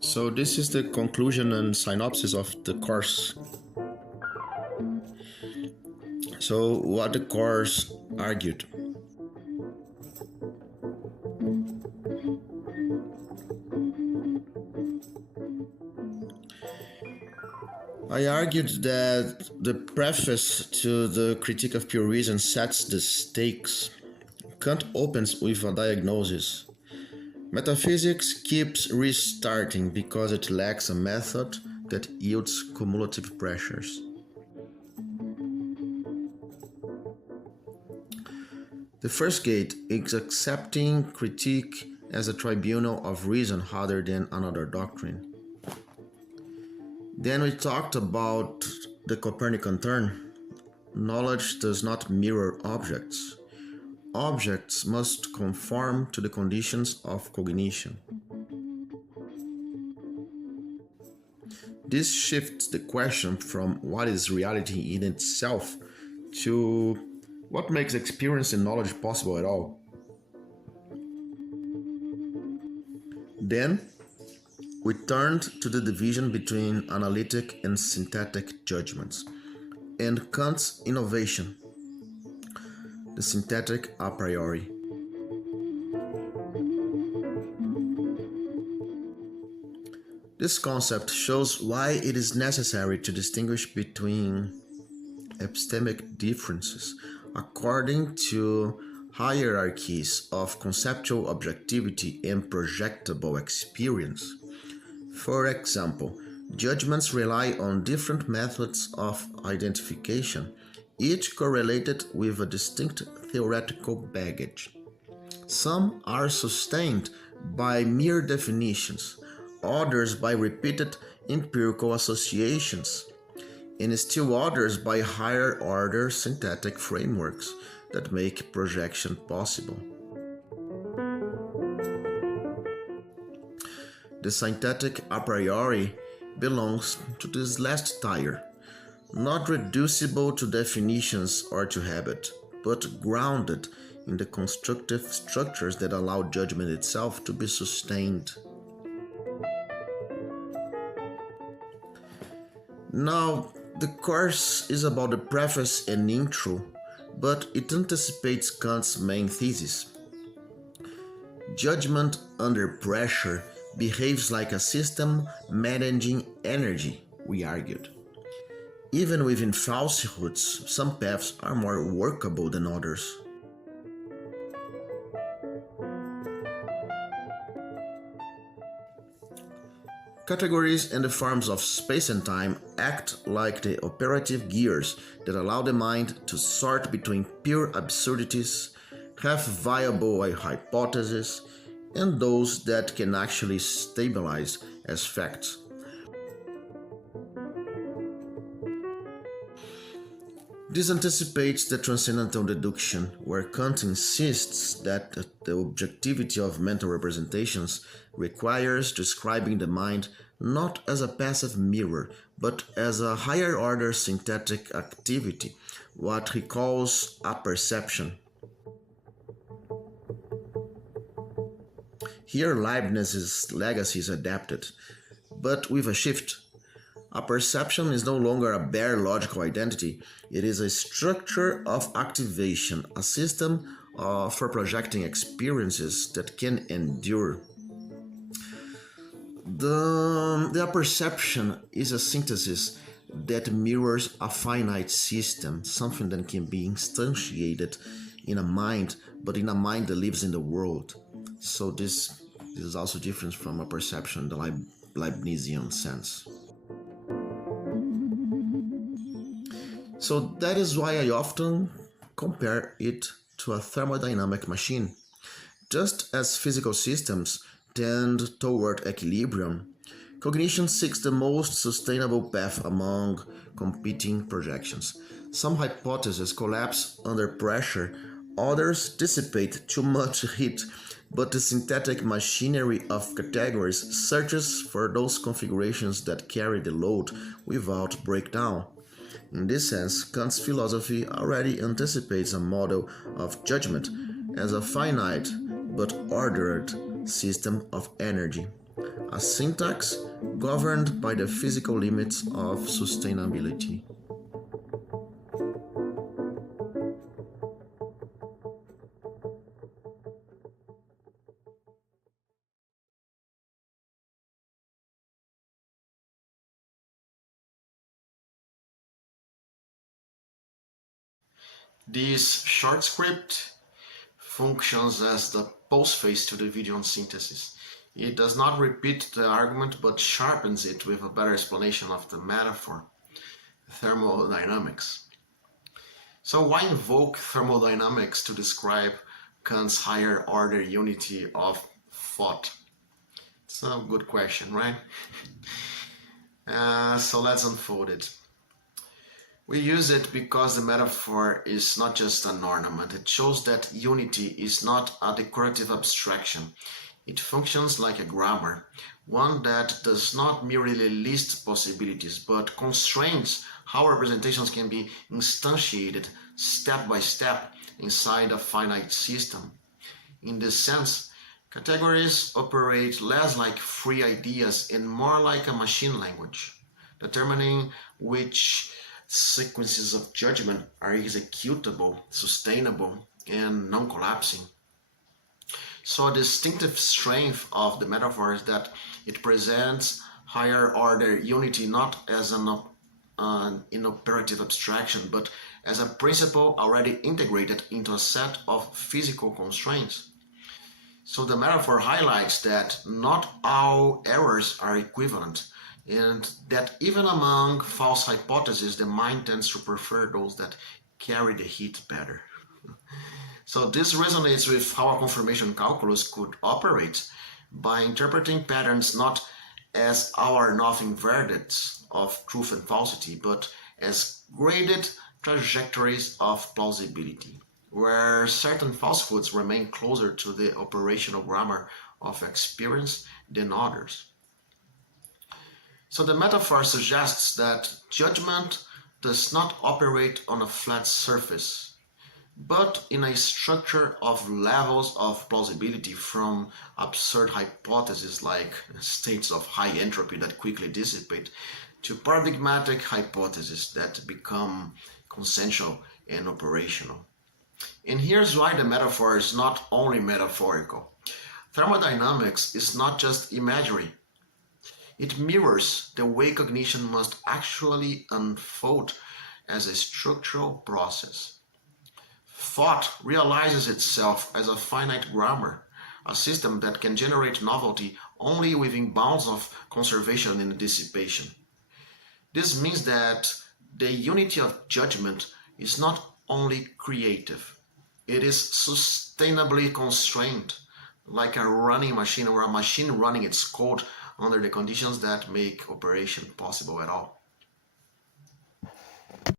So this is the conclusion and synopsis of the course. So what the course argued. I argued that the preface to the Critique of Pure Reason sets the stakes. Kant opens with a diagnosis. Metaphysics keeps restarting because it lacks a method that yields cumulative pressures. The first gate is accepting critique as a tribunal of reason rather than another doctrine. Then we talked about the Copernican turn. Knowledge does not mirror objects. Objects must conform to the conditions of cognition. This shifts the question from what is reality in itself to what makes experience and knowledge possible at all. Then, we turned to the division between analytic and synthetic judgments, and Kant's innovation, the synthetic a priori. This concept shows why it is necessary to distinguish between epistemic differences according to hierarchies of conceptual objectivity and projectable experience. For example, judgments rely on different methods of identification, each correlated with a distinct theoretical baggage. Some are sustained by mere definitions, others by repeated empirical associations, and still others by higher-order synthetic frameworks that make projection possible. The synthetic a priori belongs to this last tier, not reducible to definitions or to habit, but grounded in the constructive structures that allow judgment itself to be sustained. Now, the course is about the preface and intro, but it anticipates Kant's main thesis. Judgment under pressure behaves like a system managing energy, we argued. Even within falsehoods, some paths are more workable than others. Categories and the forms of space and time act like the operative gears that allow the mind to sort between pure absurdities, have viable hypotheses, and those that can actually stabilize as facts. This anticipates the transcendental deduction, where Kant insists that the objectivity of mental representations requires describing the mind not as a passive mirror, but as a higher-order synthetic activity, what he calls apperception. Here Leibniz's legacy is adapted, but with a shift. Apperception is no longer a bare logical identity, it is a structure of activation, a system for projecting experiences that can endure. The apperception is a synthesis that mirrors a finite system, something that can be instantiated in a mind, but in a mind that lives in the world. So this is also different from a perception in the Leibnizian sense. So that is why I often compare it to a thermodynamic machine. Just as physical systems tend toward equilibrium, cognition seeks the most sustainable path among competing projections. Some hypotheses collapse under pressure, others dissipate too much heat, but the synthetic machinery of categories searches for those configurations that carry the load without breakdown. In this sense, Kant's philosophy already anticipates a model of judgment as a finite but ordered system of energy. a syntax governed by the physical limits of sustainability. This short script functions as the postface to the video on synthesis. It does not repeat the argument but sharpens it with a better explanation of the metaphor, thermodynamics. So why invoke thermodynamics to describe Kant's higher order unity of thought? It's a good question, right? So let's unfold it. We use it because the metaphor is not just an ornament. It shows that unity is not a decorative abstraction. It functions like a grammar, one that does not merely list possibilities, but constrains how representations can be instantiated step by step inside a finite system. In this sense, categories operate less like free ideas and more like a machine language, determining which sequences of judgment are executable, sustainable, and non-collapsing. So a distinctive strength of the metaphor is that it presents higher order unity not as an inoperative abstraction, but as a principle already integrated into a set of physical constraints. So the metaphor highlights that not all errors are equivalent, and that even among false hypotheses, the mind tends to prefer those that carry the heat better. So this resonates with how a confirmation calculus could operate by interpreting patterns not as our nothing verdicts of truth and falsity, but as graded trajectories of plausibility, where certain falsehoods remain closer to the operational grammar of experience than others. So the metaphor suggests that judgment does not operate on a flat surface, but in a structure of levels of plausibility, from absurd hypotheses like states of high entropy that quickly dissipate to paradigmatic hypotheses that become consensual and operational. And here's why the metaphor is not only metaphorical. Thermodynamics is not just imagery. It mirrors the way cognition must actually unfold as a structural process. Thought realizes itself as a finite grammar, a system that can generate novelty only within bounds of conservation and dissipation. This means that the unity of judgment is not only creative, it is sustainably constrained, like a running machine or a machine running its code under the conditions that make operation possible at all.